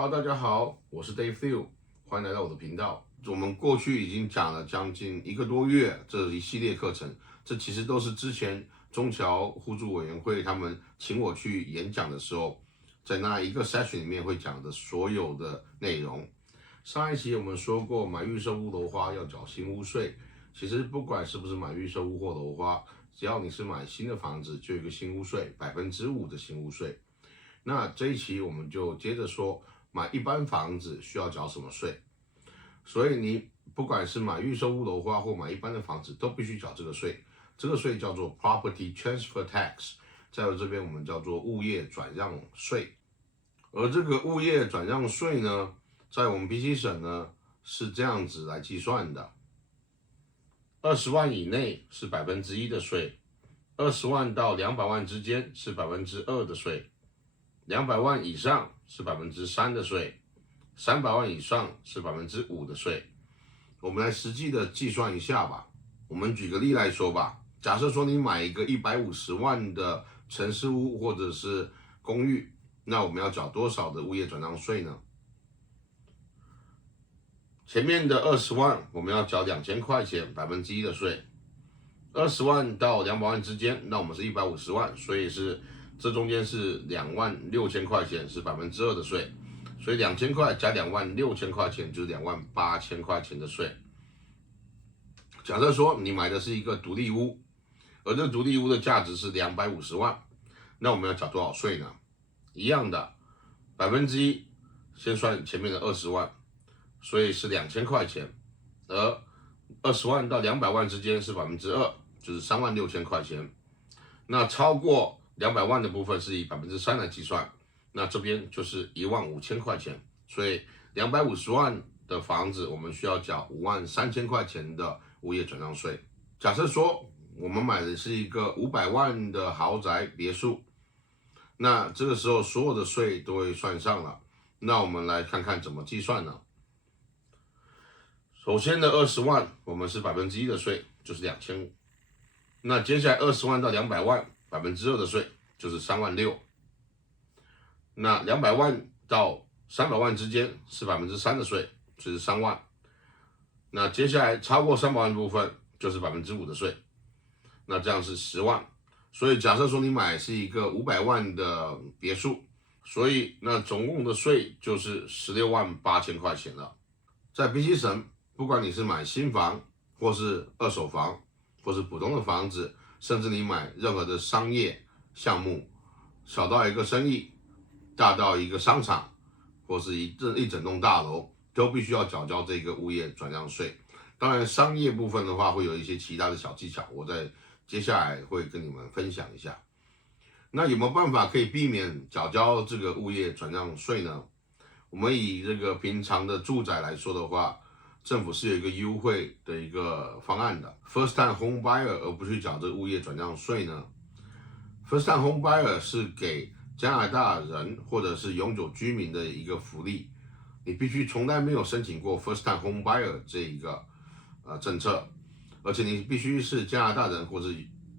Hello，大家好，我是 Dave Thiel，欢迎来到我的频道。我们过去已经讲了将近1个多月这一系列课程，这其实都是之前中侨互助委员会他们请我去演讲的时候，在那一个 session 里面会讲的所有的内容。上一期我们说过，买预售屋楼花要缴新屋税。其实不管是不是买预售屋或楼花，只要你是买新的房子，就有一个新屋税，5%的新屋税。那这一期我们就接着说，买一般房子需要缴什么税。所以你不管是买预售屋楼花或买一般的房子，都必须缴这个税。这个税叫做 Property Transfer Tax， 在我这边我们叫做物业转让税。而这个物业转让税呢，在我们 BC 省呢是这样子来计算的：20万以内是1%的税，20万到200万之间是2%的税，200万以上是3%的税，300万以上是5%的税。我们来实际的计算一下吧。我们举个例来说吧，假设说你买一个150万的城市屋或者是公寓，那我们要缴多少的物业转让税呢？前面的20万我们要缴2000块钱1%的税，20万到200万之间，那我们是150万，所以是这中间是26000块钱是2%的税，所以2000块加26000块钱就是28000块钱的税。假设说你买的是一个独立屋，而这独立屋的价值是250万，那我们要缴多少税呢？一样的，1%先算前面的20万，所以是2000块钱，而20万到200万之间是2%，就是36000块钱。那超过200万的部分是以3%来计算，那这边就是15000块钱。所以250万的房子，我们需要缴53000块钱的物业转让税。假设说我们买的是一个500万的豪宅别墅，那这个时候所有的税都会算上了。那我们来看看怎么计算呢？首先的20万，我们是1%的税，就是2500。那接下来20万到200万，2%的税就是36000。那200万到300万之间是3%的税，就是3万。那接下来超过300万的部分就是5%的税，那这样是10万。所以假设说你买是一个500万的别墅，所以那总共的税就是168000块钱了。在 BC 省，不管你是买新房或是二手房或是普通的房子，甚至你买任何的商业项目，小到一个生意，大到一个商场或是一整栋大楼，都必须要缴交这个物业转让税。当然商业部分的话会有一些其他的小技巧，我在接下来会跟你们分享一下。那有没有办法可以避免缴交这个物业转让税呢？我们以这个平常的住宅来说的话，政府是有一个优惠的一个方案的。First time home buyer 而不去缴这个物业转让税呢？ First time home buyer 是给加拿大人或者是永久居民的一个福利，你必须从来没有申请过 First time home buyer 这一个政策，而且你必须是加拿大人或者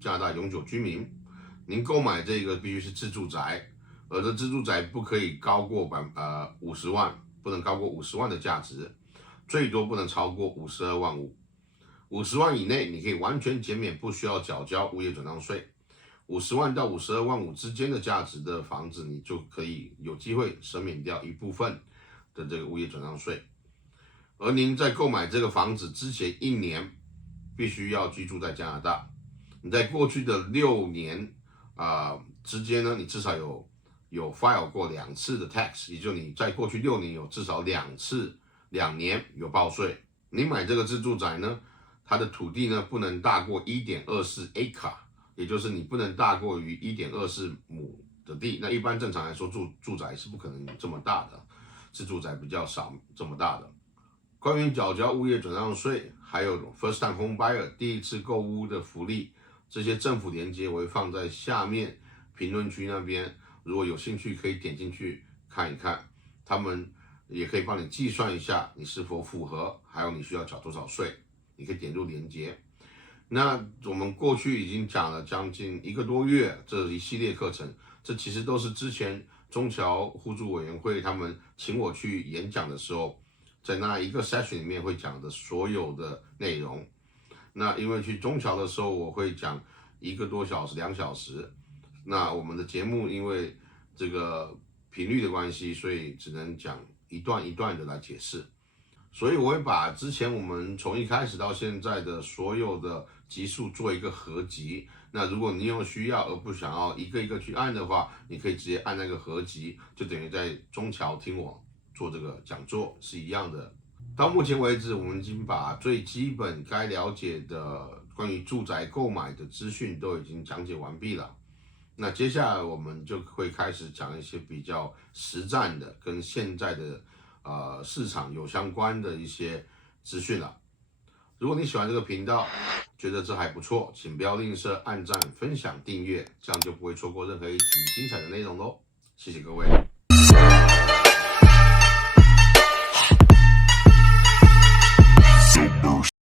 加拿大永久居民。您购买这个必须是自住宅，而这自住宅不可以高过50万，不能高过50万的价值，最多不能超过52万5。50万以内你可以完全减免，不需要缴交物业转让税。50万到52万5之间的价值的房子，你就可以有机会省免掉一部分的这个物业转让税。而您在购买这个房子之前1年必须要居住在加拿大，你在过去的6年之间呢，你至少有 file 过2次的 tax， 也就你在过去6年有至少2年有报税。你买这个自住宅呢，它的土地呢不能大过 1.24 acre， 也就是你不能大过于 1.24 亩的地。那一般正常来说住宅是不可能这么大的，自住宅比较少这么大的。关于缴交物业转让税，还有 First time home buyer 第一次购屋的福利，这些政府连结我会放在下面评论区那边，如果有兴趣可以点进去看一看，他们也可以帮你计算一下你是否符合，还有你需要缴多少税，你可以点入连结。那我们过去已经讲了将近1个多月这一系列课程，这其实都是之前中侨互助委员会他们请我去演讲的时候，在那一个 session 里面会讲的所有的内容。那因为去中侨的时候，我会讲1个多小时、2小时。那我们的节目因为这个频率的关系，所以只能讲一段一段的来解释。所以我会把之前我们从一开始到现在的所有的集数做一个合集。那如果你有需要而不想要一个一个去按的话，你可以直接按那个合集，就等于在中侨听我做这个讲座是一样的。到目前为止，我们已经把最基本该了解的关于住宅购买的资讯都已经讲解完毕了。那接下来我们就会开始讲一些比较实战的，跟现在的市场有相关的一些资讯了。如果你喜欢这个频道，觉得这还不错，请不要吝啬按赞、分享、订阅，这样就不会错过任何一集精彩的内容喽。谢谢各位。